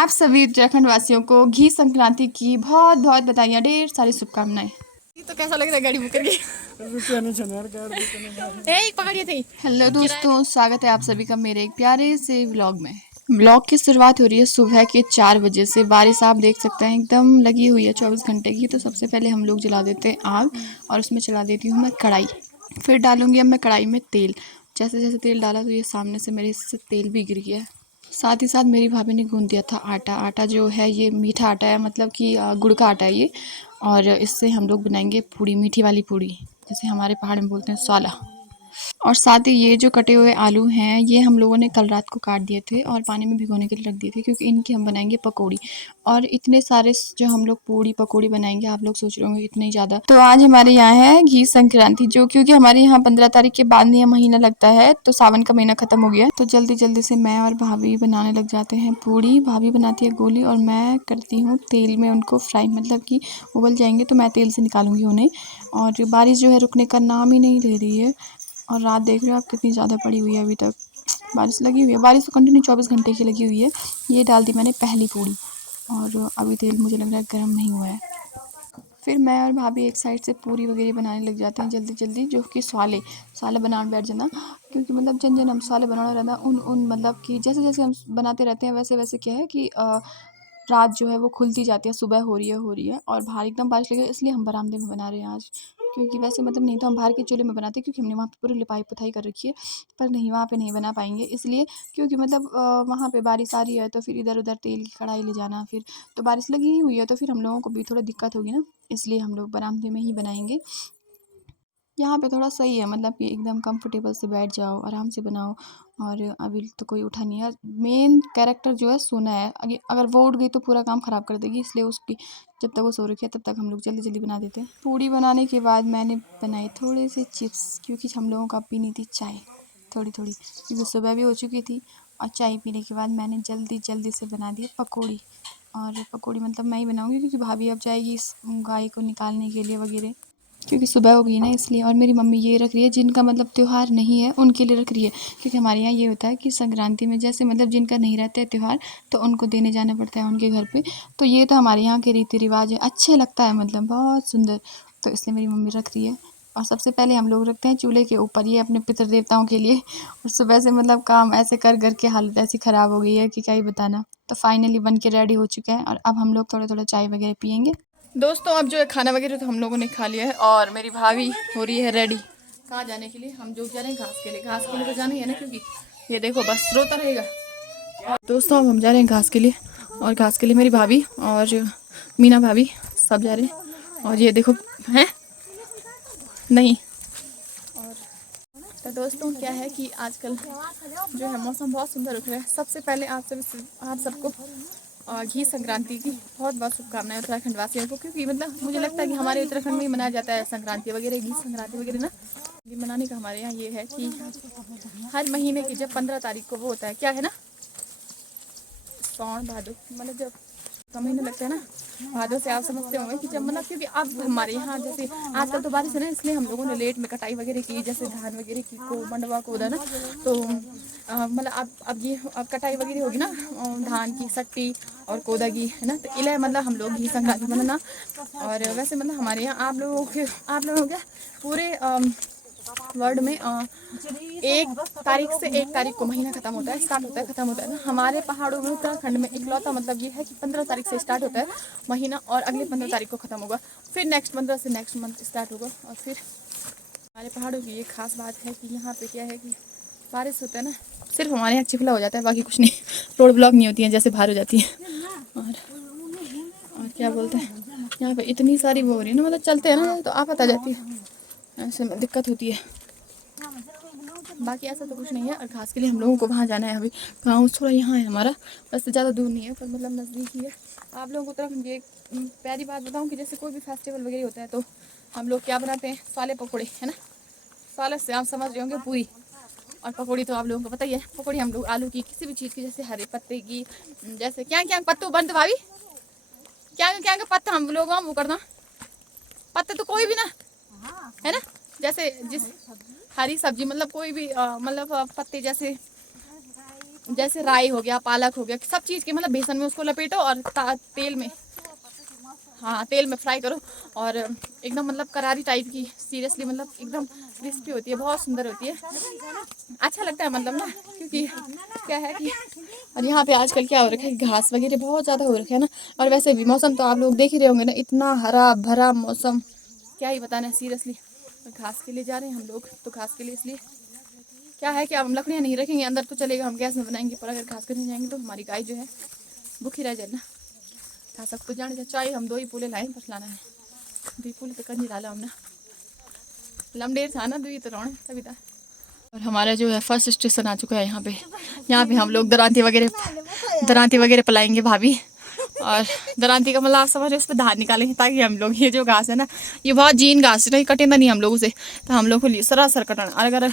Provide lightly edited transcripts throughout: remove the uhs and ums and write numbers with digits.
आप सभी उत्तराखंड वासियों को घी संक्रांति की बहुत बहुत बधाइयाँ, ढेर सारी शुभकामनाएं। तो कैसा लग रहा है गाड़ी बुक करके? पकड़िए थे। हेलो दोस्तों, स्वागत है आप सभी का मेरे एक प्यारे से व्लॉग में। व्लॉग की शुरुआत हो रही है सुबह के 4 बजे से। बारिश आप देख सकते हैं एकदम लगी हुई है 24 घंटे की। तो सबसे पहले हम लोग जला देते हैं आग और उसमें चला देती हूँ मैं कढ़ाई। फिर डालूंगी अब मैं कढ़ाई में तेल। जैसे जैसे तेल डाला तो ये सामने से मेरे इससे तेल भी गिर गया। साथ ही साथ मेरी भाभी ने गूंद दिया था आटा। आटा जो है ये मीठा आटा है, मतलब कि गुड़ का आटा है ये। और इससे हम लोग बनाएंगे पूड़ी, मीठी वाली पूड़ी, जैसे हमारे पहाड़ में बोलते हैं स्वाला। और साथ ही ये जो कटे हुए आलू हैं ये हम लोगों ने कल रात को काट दिए थे और पानी में भिगोने के लिए रख दिए थे, क्योंकि इनकी हम बनाएंगे पकौड़ी। और इतने सारे जो हम लोग पूड़ी पकौड़ी बनाएंगे, आप लोग सोच रहे होंगे इतने ज़्यादा। तो आज हमारे यहाँ है घी संक्रांति, जो क्योंकि हमारे यहाँ 15 तारीख के बाद नहीं महीना लगता है, तो सावन का महीना खत्म हो गया है। तो जल्दी जल्दी से मैं और भाभी बनाने लग जाते हैं पूड़ी। भाभी बनाती है गोली और मैं करती हूँ तेल में उनको फ्राई, मतलब कि उबल जाएंगे तो मैं तेल से निकालूंगी उन्हें। और बारिश जो है रुकने का नाम ही नहीं ले रही है। और रात देख रहे हो आप कितनी ज़्यादा पड़ी हुई है, अभी तक बारिश लगी हुई है। बारिश तो कंटिन्यू 24 घंटे की लगी हुई है। ये डाल दी मैंने पहली पूड़ी और अभी तेल मुझे लग रहा है गर्म नहीं हुआ है। फिर मैं और भाभी एक साइड से पूरी वगैरह बनाने लग जाते हैं जल्दी जल्दी, जो कि स्वाले बनाने बैठ जाना। क्योंकि मतलब जन जन हम स्वाले बनाना रहना उन मतलब कि जैसे जैसे हम बनाते रहते हैं वैसे वैसे क्या है कि रात जो है वो खुलती जाती है, सुबह हो रही है और बाहर एकदम बारिश लगी है, इसलिए हम बरामदे में बना रहे हैं आज। क्योंकि वैसे मतलब नहीं तो हम बाहर के चूल्हे में बनाते, क्योंकि हमने वहाँ पे पूरी लिपाई पुताई कर रखी है। पर नहीं, वहाँ पे नहीं बना पाएंगे इसलिए, क्योंकि मतलब वहाँ पे बारिश आ रही है तो फिर इधर उधर तेल की कढ़ाई ले जाना, फिर तो बारिश लगी ही हुई है तो फिर हम लोगों को भी थोड़ा दिक्कत होगी ना, इसलिए हम लोग बरामदे में ही बनाएंगे। यहाँ पे थोड़ा सही है, मतलब कि एकदम कंफर्टेबल से बैठ जाओ, आराम से बनाओ। और अभी तो कोई उठा नहीं है। मेन कैरेक्टर जो है सोना है, अगर वो उठ गई तो पूरा काम ख़राब कर देगी, इसलिए उसकी जब तक वो सो रखी है तब तक हम लोग जल्दी जल्दी बना देते हैं। पूड़ी बनाने के बाद मैंने बनाई थोड़े से चिप्स, क्योंकि हम लोगों का पीनी थी चाय थोड़ी थोड़ी, क्योंकि सुबह भी हो चुकी थी। और चाय पीने के बाद मैंने जल्दी जल्दी से बना दी पकौड़ी। और पकौड़ी मतलब मैं ही बनाऊँगी, क्योंकि भाभी अब जाएगी इस गाय को निकालने के लिए वगैरह, क्योंकि सुबह हो गई ना इसलिए। और मेरी मम्मी ये रख रही है जिनका मतलब त्यौहार नहीं है उनके लिए रख रही है, क्योंकि हमारे यहाँ ये होता है कि संक्रांति में जैसे मतलब जिनका नहीं रहता है त्यौहार तो उनको देने जाना पड़ता है उनके घर पे। तो ये तो हमारे यहाँ के रीति रिवाज है, अच्छे लगता है, मतलब बहुत सुंदर। तो इसलिए मेरी मम्मी रख रही है। और सबसे पहले हम लोग रखते हैं चूल्हे के ऊपर, ये अपने पितृ देवताओं के लिए। और सुबह से मतलब काम ऐसे कर कर के हालत ऐसी ख़राब हो गई है कि क्या ही बताना। तो फाइनली बन के रेडी हो चुका है और अब हम लोग थोड़ा थोड़ा चाय वगैरह पियेंगे। दोस्तों अब जो है खाना वगैरह तो हम लोगों ने खा लिया है और मेरी भाभी हो रही है रेडी कहाँ जाने के लिए। हम जो जा रहे हैं घास के लिए, घास के लिए तो जाना ही है ना, क्योंकि ये देखो बस रोता रहेगा। दोस्तों अब हम जा रहे हैं घास के लिए, और घास के लिए मेरी भाभी और मीना भाभी सब जा रहे हैं। और ये देखो हैं नहीं। और तो दोस्तों क्या है कि आजकल जो है मौसम बहुत सुंदर उठ रहा है। सबसे पहले आप सबको घी संक्रांति की बहुत बहुत शुभकामनाएं उत्तराखंड वासियों को, क्योंकि मतलब मुझे लगता है कि हमारे उत्तराखंड में ही मनाया जाता है संक्रांति वगैरह, घी संक्रांति वगैरह ना। ये मनाने का हमारे यहाँ ये है कि हर महीने की जब 15 तारीख को वो होता है, क्या है ना, सावन भादो, मतलब जब का महीना लगता है ना, भादों से आप समझते होंगे कि जब मतलब, क्योंकि अब हमारे यहाँ जैसे आजकल तो बारिश है ना, इसलिए हम लोगों ने लेट में कटाई वगैरह की, जैसे धान वगैरह की को मंडवा को ना। तो मतलब अब ये अब कटाई वगैरह होगी ना धान की सट्टी और कोदा की, है ना, तो इले मतलब हम लोग घी संक्रांति मनाना। और वैसे मतलब हमारे यहाँ आप लोगों के पूरे वर्ल्ड में 1 तारीख को महीना खत्म होता है, स्टार्ट होता है, खत्म होता है ना। हमारे पहाड़ों में उत्तराखंड में इकलौता मतलब ये है कि 15 तारीख से स्टार्ट होता है महीना और अगले 15 तारीख को खत्म होगा। फिर नेक्स्ट 15 से नेक्स्ट मंथ स्टार्ट होगा। और फिर हमारे पहाड़ों की ये खास बात है कि यहाँ पे क्या है कि बारिश होता है ना, सिर्फ हमारे यहाँ चिपला हो जाता है, बाकी कुछ नहीं। रोड ब्लॉक नहीं होती है जैसे बाहर हो जाती है। और क्या बोलते हैं, यहाँ पे इतनी सारी वो हो रही है ना, मतलब चलते हैं ना तो आफत आ जाती है, ऐसे में दिक्कत होती है। बाकी ऐसा तो कुछ नहीं है। और घास के लिए हम लोगों को वहाँ जाना है। अभी गाँव थोड़ा यहाँ है हमारा, बस ज़्यादा दूर नहीं है, पर मतलब नज़दीक ही है। आप लोगों को उत्तराखंड की एक प्यारी बात बताऊँ कि जैसे कोई भी फेस्टिवल वगैरह होता है तो हम लोग क्या बनाते हैं, साले पकौड़े, है ना। साले से आप समझ रहे होंगे पूरी, और पकौड़ी तो आप लोगों को पता ही है। पकौड़ी हम लोग आलू की, किसी भी चीज़ की, जैसे हरे पत्ते की, जैसे क्या क्या पत्तों बनते भाभी, क्या क्या पत्ता हम लोग वो करना पत्ते तो कोई भी ना, है ना, जैसे जिस हरी सब्जी मतलब कोई भी मतलब पत्ते जैसे जैसे राई हो गया, पालक हो गया, सब चीज़ के मतलब बेसन में उसको लपेटो और तेल में, हाँ तेल में फ्राई करो और एकदम मतलब करारी टाइप की, सीरियसली मतलब एकदम क्रिस्पी होती है, बहुत सुंदर होती है, अच्छा लगता है मतलब ना। क्योंकि क्या है कि और यहाँ पे आजकल क्या हो रखा है, घास वगैरह बहुत ज़्यादा हो रखा है ना। और वैसे भी मौसम तो आप लोग देख ही रहे होंगे ना, इतना हरा भरा मौसम, क्या ही बताना है सीरियसली। घास के लिए जा रहे हैं हम लोग, तो घास के लिए इसलिए क्या है कि अब हम लकड़ियाँ नहीं रखेंगे अंदर तो चलेगा, हम गैस में बनाएंगे, पर अगर घास करने जाएंगे तो हमारी गाय जो है भूखी रह जाए ना। था सब कुछ जाने चाय हम 2 ही पूले लाए, बस लाना है 2 पूले तो कंजी डाला हमने, लमडेर था ना 2 ही तो रोण तभी था। और हमारा जो है फर्स्ट स्टेशन आ चुका है यहाँ पे हम लोग दरांती वगैरह पलाएंगे भाभी। और दरांती का मतलब आप समझ रहे, उस पर धार निकालेंगे ताकि हम लोग ये जो घास है ना, ये बहुत जीन घास है ना, ये कटेंदा नहीं हम लोग उसे, तो हम लोग को सरासर कटना अगर,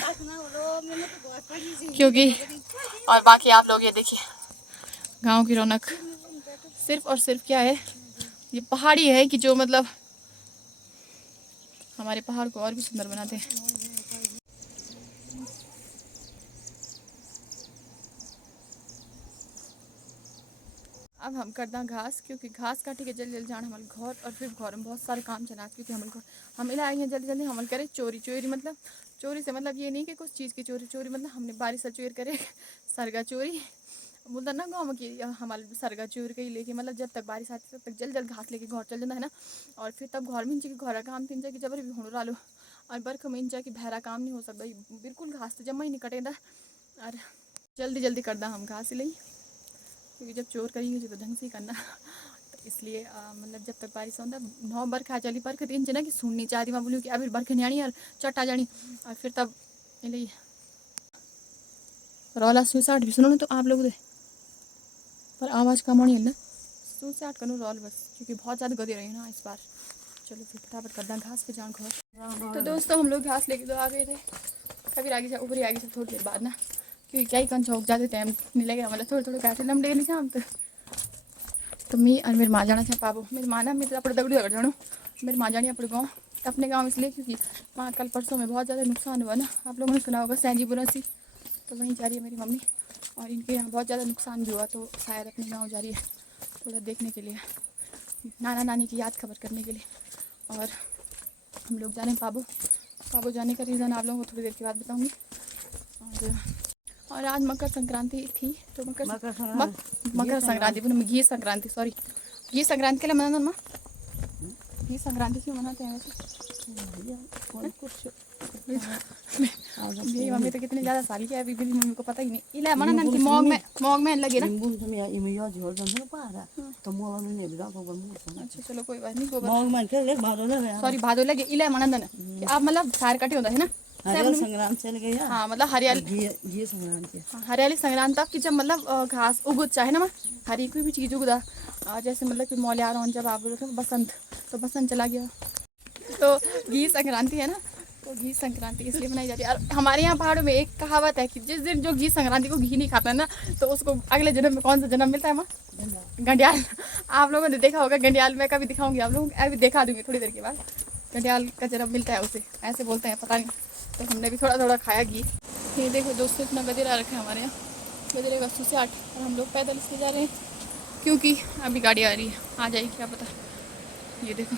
क्योंकि और बाकी आप लोग ये देखिए गाँव की रौनक सिर्फ और सिर्फ क्या है, ये पहाड़ी है कि जो मतलब हमारे पहाड़ को और भी सुंदर बनाते हैं। अब हम करदा घास, क्योंकि घास काटे के जल्दी जल्दी जाना हमारे घर, और फिर घर में बहुत सारे काम चला, क्योंकि हम इला आई हैं जल्दी जल्दी हमल करे चोरी चोरी, मतलब चोरी से मतलब ये नहीं कि कुछ चीज़ की चोरी चोरी, मतलब हमने बारिश से चोरी करे सरगा चोरी बोलता ना गाँव में कि हमारे सरगा चोरी के लेके, मतलब जब तक बारिश आती तब तक जल्द जल्द घास लेके घर चल जाता है ना। और फिर तब घर में इंचे घर का काम तीन कि जबर भी होने डालो, और बर्ख में इंचा की भैरा काम नहीं हो सकता बिल्कुल, घास तो जमा ही नहीं कटेगा। और जल्दी जल्दी करदा हम घास ली, क्योंकि जब चोर करेंगे तो ढंग से ही करना तो इसलिए मतलब जब तक बारिश होता 9 बरखा चली बरख तीन जना कि सुननी चाहती मैं बोलूँ कि अभी बरख नहीं आनी और चट्टा जानी, और फिर तब लिए रौला सुसाट भी सुनो तो आप लोग दे, पर आवाज़ कम होनी है ना, सुसाट करूँ रौल बस, क्योंकि बहुत ज़्यादा गदी रही ना इस बार। चलो फिर फटाफट करदा घास पे जान घर। तो दोस्तों हम लोग घास लेके तो आ गए थे, कभी आगे से ऊपर ही आगे से थोड़ी देर बाद ना, क्योंकि क्या ही कौन चौक जाते टाइम नहीं लगेगा, मतलब थोड़े थोड़े काटे लमडे नहीं शाम तो मी और मेरी माँ जाना चाहे पाबो, मेरी माँ ना मेरे अपने दगड़ी अगर जानो, मेरी माँ जानी अपने गाँव, अपने गाँव इसलिए क्योंकि वहाँ कल परसों में बहुत ज़्यादा नुकसान हुआ ना, आप लोगों ने सुना होगा सैंजी बुरसी, तो वहीं जा रही है मेरी मम्मी, और इनके यहाँ बहुत ज़्यादा नुकसान भी हुआ, तो शायद अपने गाँव जा रही है थोड़ा देखने के लिए, नाना नानी की याद खबर करने के लिए। और हम लोग जा रहे हैं पाबो जाने का रीज़न आप लोगों को थोड़ी देर के बाद बताऊँगी। और आज मकर संक्रांति थी, तो मकर संक्रांति घी संक्रांति, सॉरी घी संक्रांति के लिए मनाना माँ, घी संक्रांति क्यों मनाते हैं मेरी मम्मी तो कितनी ज़्यादा साल की है, अभी भी मम्मी को पता ही नहीं, इला मनाना की मौग में लगे ना। अच्छा चलो कोई बात नहीं, सॉरी भादो लगे इला मनाना कि आप मतलब फायर कटे होता है ना, संक्रांत चल गई। हाँ मतलब हरियाली संक्रांति, हरियाली संक्रांत तक कि जब मतलब घास उगत चाहे ना, हरी कोई भी चीज़ उगदा, जैसे मतलब कि मौलियार हों जब आप बोलते बसंत, तो बसंत चला गया, तो घी संक्रांति है ना, तो घी संक्रांति इसलिए मनाई जाती है। और हमारे यहाँ पहाड़ों में एक कहावत है कि जिस दिन जो घी संक्रांति को घी नहीं खाता है ना, तो उसको अगले जन्म में कौन सा जन्म मिलता है माँ, गंडियाल। आप लोगों ने देखा होगा गंडियाल, में कभी दिखाऊंगी आप लोगों को, अभी दिखा दूंगी थोड़ी देर के बाद, गंडियाल का जन्म मिलता है उसे, ऐसे बोलते हैं पता नहीं, तो हमने भी थोड़ा थोड़ा खाया घी। ये देखो दोस्तों इतना गजरा रखा है हमारे यहाँ, गजरे का सुसाट, और हम लोग पैदल से जा रहे हैं क्योंकि अभी गाड़ी आ रही है, आ जाएगी क्या पता। ये देखो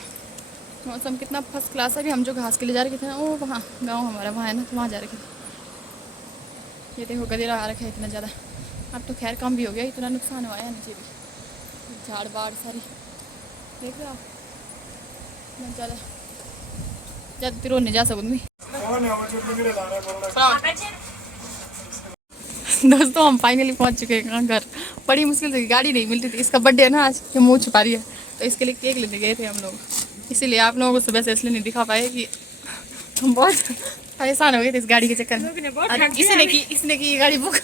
मौसम कितना फर्स्ट क्लास है। अभी हम जो घास के लिए जा रहे थे ना, वो वहाँ गांव हमारा वहाँ है ना, तो वहाँ जा रहे थे। ये देखो गदेरा आ रखा है इतना ज़्यादा, अब तो खैर कम भी हो गया, इतना नुकसान हुआ है नीचे भी, झाड़ बाड़ सारी देख रहे हो आप, इतना ज़्यादा ज़्यादा तिरो नहीं जा सकूँगी। दोस्तों हम फाइनली पहुँच चुके हैं घर, बड़ी मुश्किल से गाड़ी नहीं मिलती थी, इसका बर्थडे है ना आज, के मुँह छुपा रही है, तो इसके लिए केक लेने गए थे हम लोग, इसीलिए आप लोगों को सुबह से इसलिए नहीं दिखा पाए कि हम बहुत परेशान हो गए थे इस गाड़ी के चक्कर में। इसने की गाड़ी बुक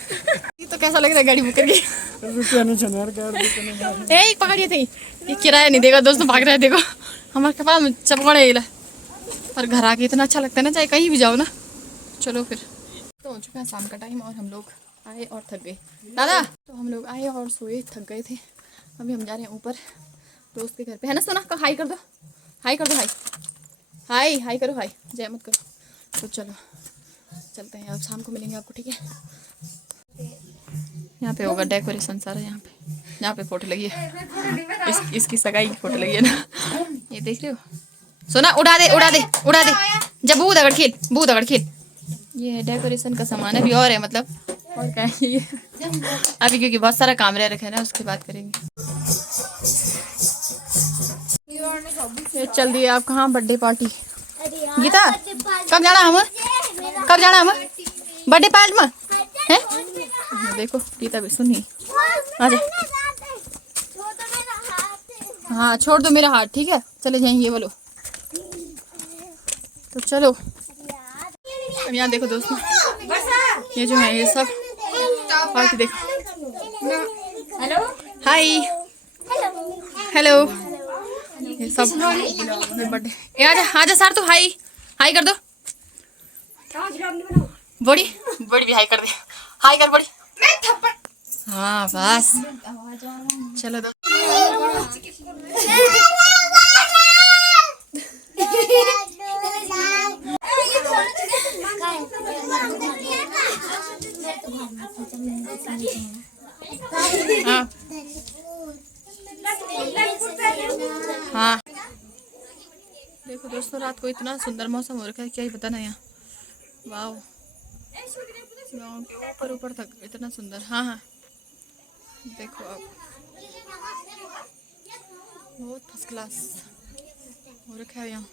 तो कैसा लग रहा है गाड़ी बुक करके, यही पकड़िए थे, ये किराया नहीं देगा दोस्तों, भाग रहा है देखो हमारे कपाल में चपकड़े, पर घर आके इतना अच्छा लगता है ना, चाहे कहीं भी जाओ ना। चलो फिर तो हो चुका है शाम का टाइम, और हम लोग आए और थक गए दादा, तो हम लोग आए और सोए थक गए थे। अभी हम जा रहे हैं ऊपर दोस्त के घर पे, है ना सोना का हाई कर दो, हाई कर दो, हाई हाई हाई करो, हाई जय मत करो। तो चलो चलते हैं, अब शाम को मिलेंगे आपको, ठीक है। यहाँ पे होगा डेकोरेशन सारा। यहाँ पे फोटो लगी है, इसकी सगाई की फोटो लगी है ना, ये देख रहे हो। सोना उड़ा दे उड़ा दे उड़ा दे, जब बूद अगड़ खेल, बूद अगड़ खेल। ये है डेकोरेशन का सामान, अभी और है मतलब, और क्या है ये अभी, क्योंकि बहुत सारा काम रह रखा है ना, उसके बाद करेंगे। ये चल दिए आप कहाँ बर्थडे पार्टी। गीता कब जाना हम, कब जाना हम बर्थडे पार्टी में है। देखो गीता भी सुनी, आजा। हाँ छोड़ दो मेरा हाथ, ठीक है चले जाएंगे बोलो। तो चलो अब यहाँ देखो दोस्तों, ये जो है ये सब पार्टी देखो। हेलो हाय हेलो, ये सब बर्थडे। ये आजा आजा सर, तू हाय हाय कर दो। बड़ी बड़ी भी हाय कर दे, हाय कर बड़ी। हाँ बस चलो दो। हाँ हाँ देखो दोस्तों, रात को इतना सुंदर मौसम हो रखा है, क्या ही बताना यहाँ। वाह ऊपर ऊपर तक इतना सुंदर। हाँ हाँ देखो अब बहुत फर्स्ट क्लास हो रखा है यहाँ।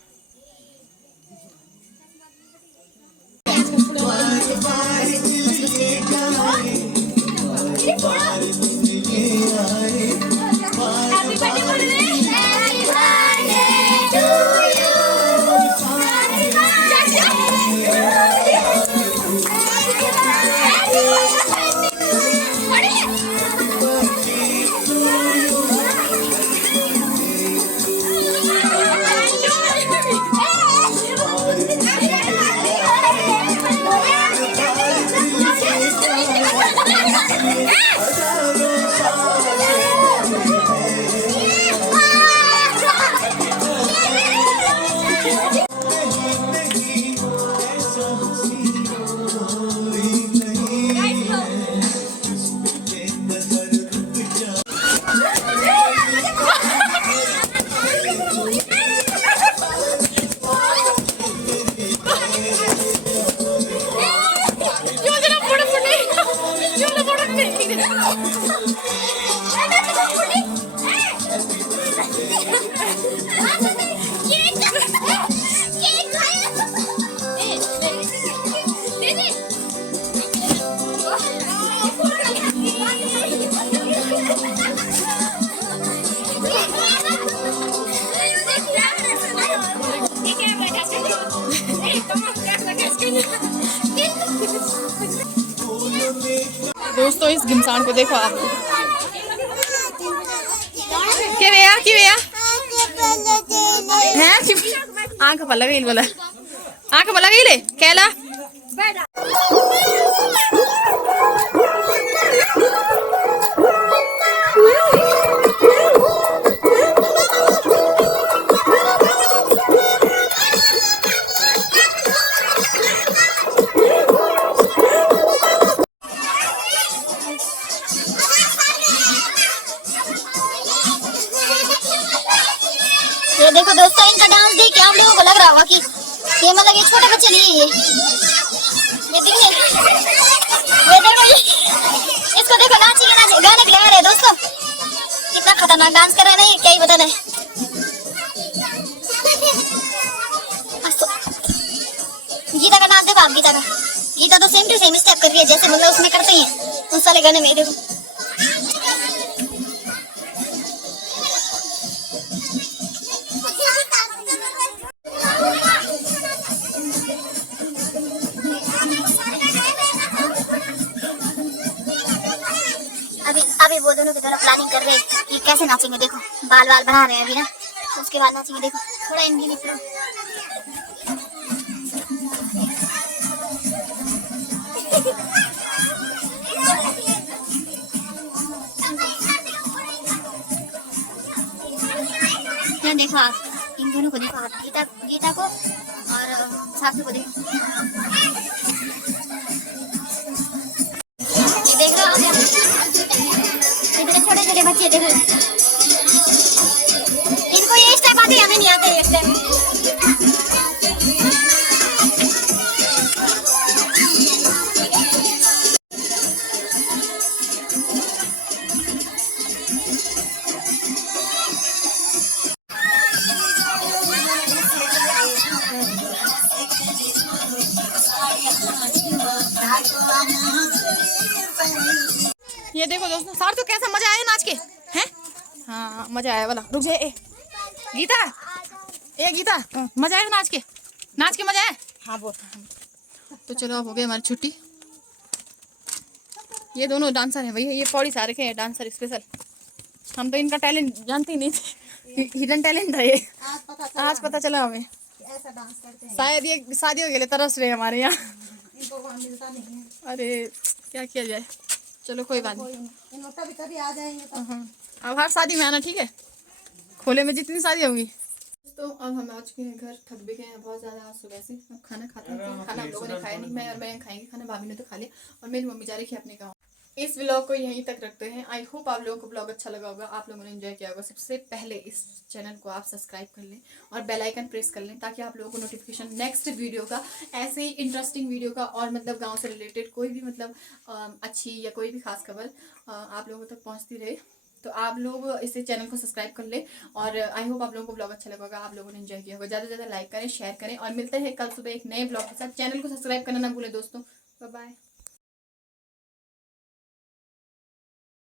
दोस्तों इस घिमसान को देखो आप, के भैया हैं आंख पर लगी बोला, आंख पर लगी ले कैला। ये देखो दोस्तों, इनका डांस देख के आप लोगों को लग रहा होगा कि ये मतलब ये छोटे बच्चे नहीं है। ये देखिए, ये देखो ये, इसको देखो नाची के नाचे गाने के लिए आ रहे हैं दोस्तों। कितना खतरनाक डांस कर रहे हैं ना, ये क्या ही बताना है। गीता का डांस देखो आप, गीता का, गीता तो सेम टू सेम स्टेप कर रही है जैसे मतलब उसमें करते ही है उस वाले गाने में। देखो अभी वो दोनों की तरफ प्लानिंग कर रहे हैं कि कैसे नाचेंगे। देखो बाल बाल बना रहे हैं अभी ना, तो उसके बाद नाचेंगे। देखो थोड़ा इनकी भी थोड़ा देखो आप, इन दोनों को देखो आप, गीता को और साथी को देखो। ये देख रहे हो आप, के बच्चे देखो, इनको ये स्टेप आते हमें नहीं आते ये स्टेप। ये देखो दोस्तों, सार तो कैसा मजा आया नाच के हैं? हाँ मजा आया वाला। रुक जाए ए गीता, गीता मजा आया नाच के? नाच के मजा आया? हाँ बोल। तो चलो अब हो गई हमारी छुट्टी। ये दोनों डांसर हैं भैया, ये पौड़ी से आ रखे हैं डांसर स्पेशल। हम तो इनका टैलेंट जानते ही नहीं थे, हिडन टैलेंट था ये, आज पता चला हमें। ऐसा डांस करते हैं, शायद ये शादियों के लिए तरस रहे हमारे यहाँ। इनको वहाँ मिलता नहीं है। अरे क्या किया जाए, चलो कोई बात नहीं। इन कभी कभी आ जाएंगे तो। अब हर शादी में आना, ठीक है? खोले में जितनी शादी होगी। तो अब हम आ चुके हैं घर, थक भी गए हैं बहुत ज़्यादा आज सुबह से। अब खाना खाते हैं। खाना हम लोगों ने खाया नहीं, मैं और बहन खाएंगे खाना, भाभी ने तो खा लिया और मेरी मम्मी जा रही है अपने गाँव। इस व्लॉग को यहीं तक रखते हैं। आई होप आप लोगों को व्लॉग अच्छा लगा होगा, आप लोगों ने एंजॉय किया होगा। सबसे पहले इस चैनल को आप सब्सक्राइब कर लें और बेल आइकन प्रेस कर लें, ताकि आप लोगों को नोटिफिकेशन नेक्स्ट वीडियो का, ऐसे ही इंटरेस्टिंग वीडियो का और मतलब गांव से रिलेटेड कोई भी मतलब अच्छी या कोई भी खास खबर आप लोगों तक पहुंचती रहे। तो आप लोग इसे चैनल को सब्सक्राइब कर ले और आई होप आप लोगों को ब्लॉग अच्छा लगा होगा, आप लोगों ने एंजॉय किया होगा। ज़्यादा से ज़्यादा लाइक करें, शेयर करें और मिलते हैं कल सुबह एक नए ब्लॉग के साथ। चैनल को सब्सक्राइब करना ना भूलें दोस्तों। Bye bye.